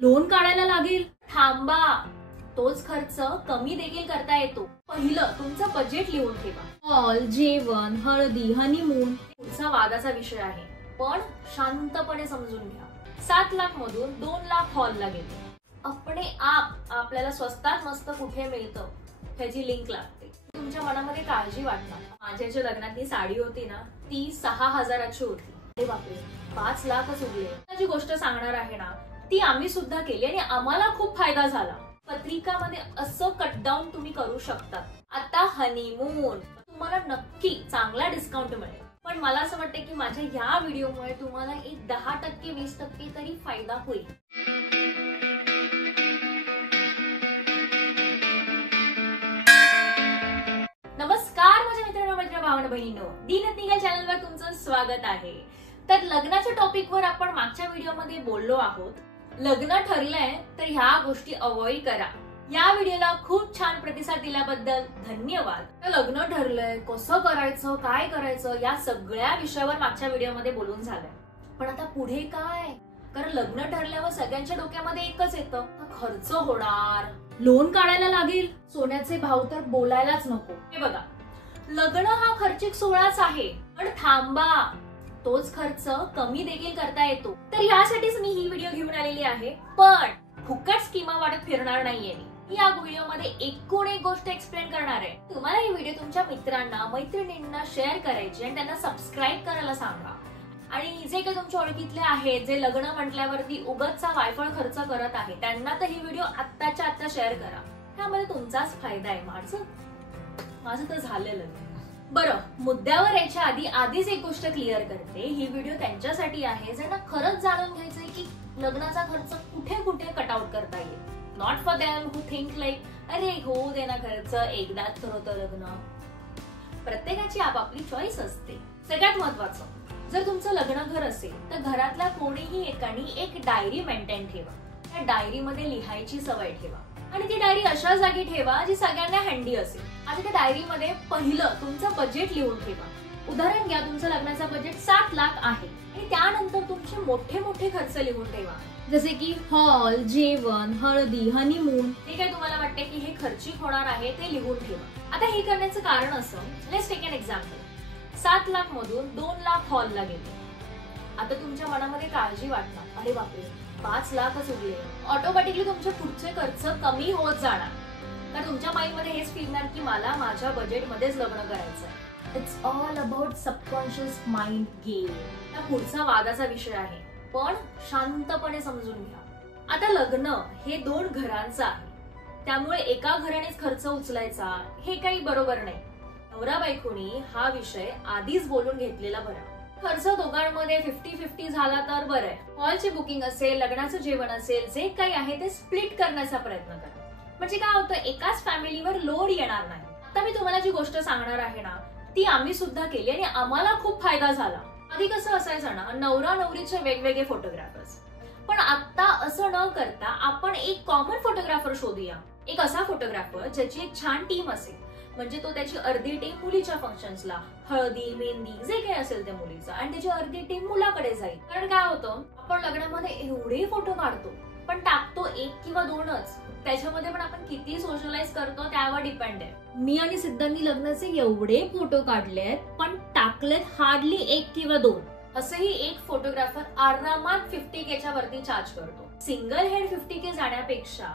Loan काढायला लागेल, थांबा. तोच खर्च कमी देखील करता येतो. पहिलं तुमचं बजेट लिहून ठेवा. हॉल, जेवण, हळदी, हनीमून पुढचा वादाचा विषय आहे, पण शांतपणे समजून घ्या. 7 लाख मधून 2 लाख हॉलला गेले. अपने आप आपल्याला स्वस्तात मस्त कुठे मिळतं ह्याची लिंक लागते. तुमच्या मनामध्ये काळजी वाटणार. माझ्या ज्या लग्नातली साडी होती ना, ती 6,000ची होती. अरे बापरे, 5 लाखच उरले. जी गोष्ट सांगणार आहे ना, ती आम्ही सुद्धा केली आणि आम्हाला खूप फायदा झाला. पत्रिकामध्ये असं कट डाऊन तुम्ही करू शकता. आता हनीमून तुम्हाला नक्की चांगला डिस्काउंट मिळेल, पण मला असं वाटतं की माझ्या या व्हिडिओमुळे तुम्हाला एक 10% 20% तरी फायदा होईल. नमस्कार माझ्या मित्रांनो, माझ्या भावना बहिणींनो, दिनत निघाल चॅनलवर तुमचं स्वागत आहे. तर लग्नाच्या टॉपिकवर आपण मागच्या व्हिडिओमध्ये बोललो आहोत. लग्न ठरलंय तर ह्या गोष्टी अवॉइड करा. या व्हिडिओला खूप छान प्रतिसाद दिल्याबद्दल धन्यवाद. तर लग्न ठरलंय, कसं करायचं, काय करायचं, या सगळ्या विषयावर मागच्या व्हिडिओमध्ये बोलून झालंय. पण आता पुढे काय? कारण लग्न ठरल्यावर सगळ्यांच्या डोक्यामध्ये एकच येतं, खर्च होणार, लोन काढायला लागेल, सोन्याचे भाव तर बोलायलाच नको. हे बघा, लग्न हा खर्चिक सोहळाच आहे, पण थांबा, तोच खर्च कमी देखील करता येतो. तर यासाठीच मी ही व्हिडिओ घेऊन आलेली आहे. पण फुकट स्कीमा वाटत फिरणार नाहीये. मी या व्हिडिओमध्ये एकूण एक गोष्ट एक्सप्लेन करणार आहे. तुम्हाला ही व्हिडिओ तुमच्या मित्रांना, मैत्रिणींना शेअर करायची आणि त्यांना सबस्क्राईब करायला सांगा. आणि जे काही तुमच्या ओळखीतले आहेत जे लग्न म्हटल्यावरती उगाचचा वायफळ खर्च करत आहे, त्यांना तर ही व्हिडिओ आत्ताच्या आत्ता शेअर करा. त्यामध्ये तुमचाच फायदा आहे. माझं तर झालेलं. बरं, मुद्द्यावर यायच्या आधीच एक गोष्ट क्लिअर करते. ही व्हिडिओ त्यांच्यासाठी आहे ज्यांना खरंच जाणून घ्यायचंय की लग्नाचा खर्च कुठे कुठे कट आउट करता येईल. Not for them who think like अरे हो दे ना खर्च, एकदाच होतं लग्न. प्रत्येकाची आपापली चॉईस असते. सगळ्यात महत्वाचं, जर तुमचं लग्न घर असेल तर घरातल्या कोणीही एकाने एक डायरी मेंटेन ठेवा. त्या डायरीमध्ये लिहायची सवय ठेवा आणि ती डायरी अशा जागी ठेवा जी सगळ्यांना हँडी असेल. आणि त्या डायरीमध्ये पहिलं तुमचं बजेट लिहून ठेवा. उदाहरण घ्या, तुमचं लग्नाचा बजेट 7 लाख आहे आणि त्यानंतर तुमचे मोठे मोठे खर्च लिहून ठेवा, जसे की हॉल, जेवण, हळदी, हनीमून. जे काही तुम्हाला वाटते की हे खर्चिक होणार आहे ते लिहून ठेवा. आता हे करण्याचं कारण असं, let's take an example. 7 lakh मधून 2 लाख हॉलला गेले. आता तुमच्या मनामध्ये काळजी वाटणार. अरे बापरे, 5 लाखच उरले. ऑटोमॅटिकली तुमचे पुढचे खर्च कमी होत जाणार. तर तुमच्या माइंड मध्ये हेच फिरणार की मला माझ्या बजेटमध्येच लग्न करायचंय. It's all about subconscious mind game. हा पुढचा वादाचा विषय आहे, पण शांतपणे समजून घ्या. आता लग्न हे 2 घरांचं आहे, त्यामुळे एका घरानेच खर्च उचलायचा हे काही बरोबर नाही. नवरा बायकोनी हा विषय आधीच बोलून घेतलेला बरा. खर्च दोघांमध्ये 50-50 झाला तर बरं आहे. हॉलची बुकिंग असेल, लग्नाचं जेवण असेल, जे काही आहे ते स्प्लिट करण्याचा प्रयत्न करा. म्हणजे काय होतं, एकाच फॅमिलीवर लोड येणार नाही. आता मी तुम्हाला जी गोष्ट सांगणार आहे ना, ती आम्ही सुद्धा केली आणि आम्हाला खूप फायदा झाला. आधी कसं असायचं ना, नवरा नवरीचे वेगवेगळे फोटोग्राफर्स. पण आता असं न करता आपण एक कॉमन फोटोग्राफर शोधूया. एक असा फोटोग्राफर ज्याची एक छान टीम असेल. म्हणजे तो त्याची अर्धी टीम मुलीच्या फंक्शन्सला, हळदी, मेहंदी जे काही असेल त्या मुलीचं, आणि त्याची अर्धी टीम मुलाकडे जाईल. कारण काय होतं, आपण लग्नामध्ये एवढे फोटो काढतो पण टाकतो 1 किंवा 2च. त्याच्यामध्ये पण आपण किती सोशलाइज करतो त्यावर डिपेंड आहे. मी आणि सिद्धांनी लग्नाचे एवढे फोटो काढलेत पण टाकलेत हार्डली 1 किंवा 2. असंही एक फोटोग्राफर आरामात 50K वरती चार्ज करतो. सिंगल हेड 50K जाण्यापेक्षा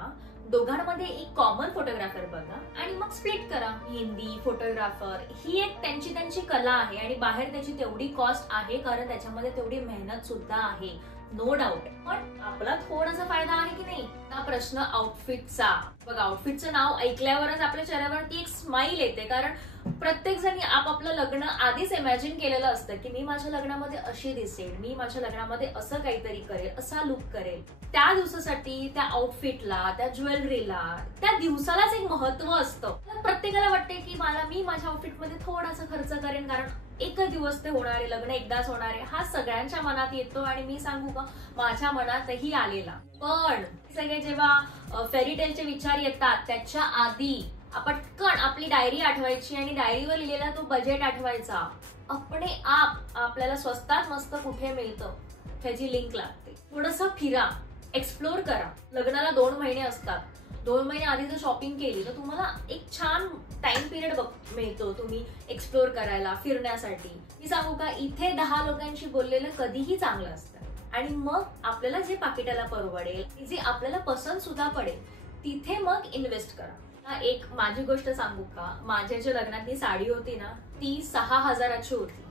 दोघांमध्ये एक कॉमन फोटोग्राफर बघा आणि मग स्प्लिट करा. हिंदी फोटोग्राफर ही एक त्यांची कला आहे आणि बाहेर त्याची तेवढी कॉस्ट आहे, कारण त्याच्यामध्ये तेवढी मेहनत सुद्धा आहे, नो डाऊट. पण आपला थोडासा फायदा आहे की नाही. हा प्रश्न आउटफिटचा. बघा, आउटफिटचं नाव ऐकल्यावरच आपल्या चेहऱ्यावरती एक स्माइल येते, कारण प्रत्येक जणी आपापलं लग्न आधीच इमॅजिन केलेलं असतं की मी माझ्या लग्नामध्ये अशी दिसेल, मी माझ्या लग्नामध्ये असं काहीतरी करेल, असा लुक करेल. त्या दिवसासाठी त्या आउटफिटला, त्या ज्वेलरीला, त्या दिवसालाच एक महत्व असतं. प्रत्येकाला वाटते की मी माझ्या आउटफिटमध्ये थोडासा खर्च करेन, कारण एकच दिवस ते होणारे लग्न, एकदाच होणारे. हा सगळ्यांच्या मनात येतो आणि मी सांगू का, माझ्या मनातही आलेला. पण सगळे जेव्हा फेरीटेलचे विचार येतात त्याच्या आधी पटकन आपली डायरी आठवायची आणि डायरीवर लिहिलेला तो बजेट आठवायचा. अपने आप आपल्याला स्वस्तात मस्त कुठे मिळतं ह्याची लिंक लागते. थोडंसं फिरा, एक्सप्लोर करा. लग्नाला 2 महिने असतात. 2 महिने आधी जर शॉपिंग केली तर तुम्हाला एक छान टाइम पिरियड मिळतो तुम्ही एक्सप्लोर करायला, फिरण्यासाठी. मी सांगू का, इथे 10 लोकांशी बोललेलं कधीही चांगलं असतं. आणि मग आपल्याला जे पाकिटाला परवडेल, जे आपल्याला पसंत सुद्धा पडेल, तिथे मग इन्व्हेस्ट करा. एक माझी गोष्ट सांगू का, माझ्या ज्या लग्नातली साडी होती ना, ती 6,000ची होती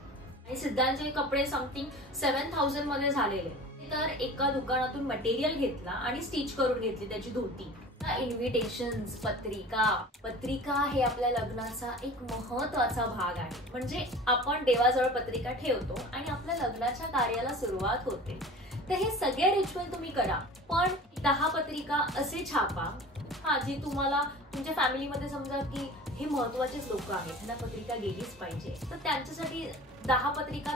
आणि सिद्धांचे कपडे समथिंग 7,000 मध्ये झालेले. तर एका दुकानातून मटेरियल घेतला आणि स्टिच करून घेतली त्याची धोती. इन्व्हिटेशन्स, पत्रिका हे आपल्या लग्नाचा एक महत्वाचा भाग आहे. म्हणजे आपण देवाजवळ पत्रिका ठेवतो आणि आपल्या लग्नाच्या कार्याला सुरुवात होते. तर हे सगळे रिच्युअल तुम्ही करा, पण 10 पत्रिका असे छापा जी तुम्हाला तुमच्या फॅमिलीमध्ये समजा की हे महत्वाचेच लोक आहेत, त्यांना पत्रिका गेलीच पाहिजे, तर त्यांच्यासाठी 10 पत्रिका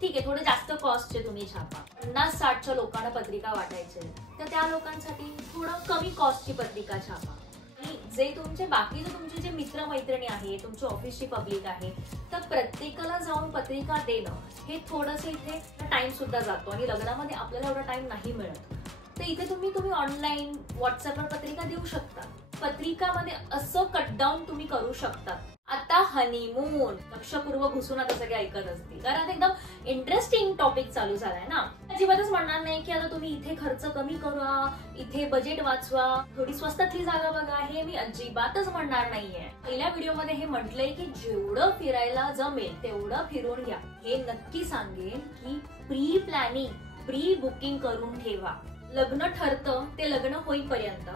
ठीक आहे, थोडे जास्त कॉस्टचे तुम्ही छापा. 50-60च्या लोकांना पत्रिका वाटायचे, तर त्या लोकांसाठी थोडं कमी कॉस्टची पत्रिका छापा. आणि जे तुमचे जे मित्रमैत्रिणी आहे, तुमच्या ऑफिसची पब्लिक आहे, तर प्रत्येकाला जाऊन पत्रिका देणं हे थोडंसं इथे टाइम सुद्धा जातो आणि लग्नामध्ये आपल्याला एवढा टाइम नाही मिळत. तर इथे तुम्ही ऑनलाईन व्हॉट्सअपवर पत्रिका देऊ शकता. पत्रिकामध्ये असं कटडाऊन तुम्ही करू शकता. आता हनीमून, लक्षपूर्वक घुसून आता सगळे ऐकत असतील, कारण आता एकदम इंटरेस्टिंग टॉपिक चालू झालाय ना. अजिबातच म्हणणार नाही की आता तुम्ही इथे खर्च कमी करा, इथे बजेट वाचवा, थोडी स्वस्तातली जागा बघा, हे मी अजिबातच म्हणणार नाहीये. पहिल्या व्हिडिओमध्ये हे म्हटलंय की जेवढं फिरायला जमेल तेवढं फिरून घ्या. हे नक्की सांगेन की प्री प्लॅनिंग, प्री बुकिंग करून ठेवा. लग्न ठरतं ते लग्न होईपर्यंत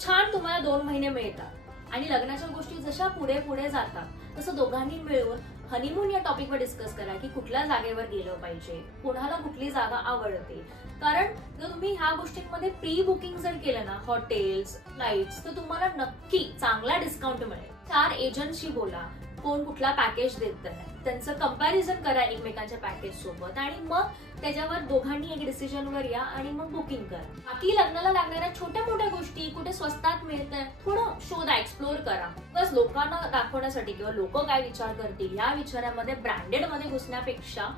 छान तुम्हाला 2 महिने मिळतात आणि लग्नाच्या गोष्टी जशा पुढे पुढे जातात तसं दोघांनी मिळून हनीमून या टॉपिकवर डिस्कस करा की कुठल्या जागेवर गेलं पाहिजे, कोणाला कुठली जागा आवडते. कारण जर तुम्ही ह्या गोष्टींमध्ये प्री बुकिंग जर केलं ना, हॉटेल्स, फ्लाइट्स, तर तुम्हाला नक्की चांगला डिस्काउंट मिळेल. 4 एजंटशी बोला, कोण कुठला पॅकेज देत आहे, त्यांचं कंपॅरिझन करा एकमेकांच्या पॅकेज सोबत आणि मग त्याच्यावर दोघांनी एक डिसिजनवर या आणि मग बुकिंग करा. बाकी लग्नाला लागणाऱ्या छोट्या मोठ्या गोष्टी कुठे स्वस्तात मिळतात थोडं शोधा, एक्सप्लोर करा. बस लोकांना दाखवण्यासाठी किंवा लोक काय विचार करतील या विचारामध्ये ब्रँडेड मध्ये घुसण्यापेक्षा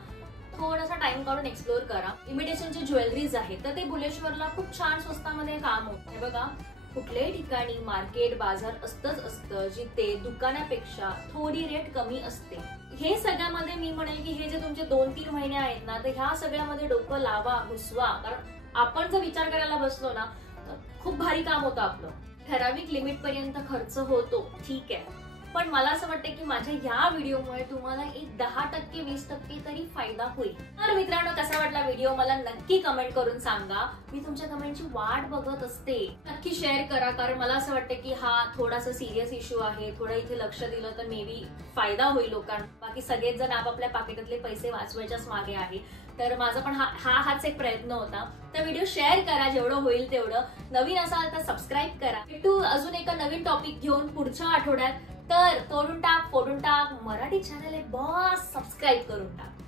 थोडासा टाइम काढून एक्सप्लोर करा. इमिटेशनचे ज्वेलरीज आहेत तर ते बुलेश्वरला खूप छान स्वस्तामध्ये काम होतं. हे बघा, कुठल्याही ठिकाणी मार्केट, बाजार असतं जिथे दुकानापेक्षा थोडी रेट कमी असते. हे सगळ्यामध्ये मी म्हणेल की हे जे तुमचे 2-3 महिने आहेत ना, तर ह्या सगळ्यामध्ये डोकं लावा, घुसवा. कारण आपण जर विचार करायला बसलो ना तर खूप भारी काम होतं आपलं. ठराविक लिमिट पर्यंत खर्च होतो, ठीक आहे, पण मला असं वाटतं की माझ्या या व्हिडिओमुळे तुम्हाला एक 10% 20% तरी फायदा होईल. तर मित्रांनो, कसा वाटला व्हिडिओ मला नक्की कमेंट करून सांगा. मी तुमच्या कमेंटची वाट बघत असते. नक्की शेअर करा, कारण मला असं वाटतं की हा थोडासा सिरियस इश्यू आहे. थोडं इथे लक्ष दिलं तर मे बी फायदा होईल लोकांना. बाकी सगळेच जण आपापल्या पाकिटातले पैसे वाचवायच्याच मागे आहे. तर माझा पण हाच एक प्रयत्न होता. तर व्हिडिओ शेअर करा जेवढं होईल तेवढं. नवीन असाल तर सबस्क्राईब करा. भेटू अजून एका नवीन टॉपिक घेऊन पुढच्या आठवड्यात. तर तोडून टाक फोडून टाक मराठी चॅनल आहे बॉस, सबस्क्राईब करून टाक.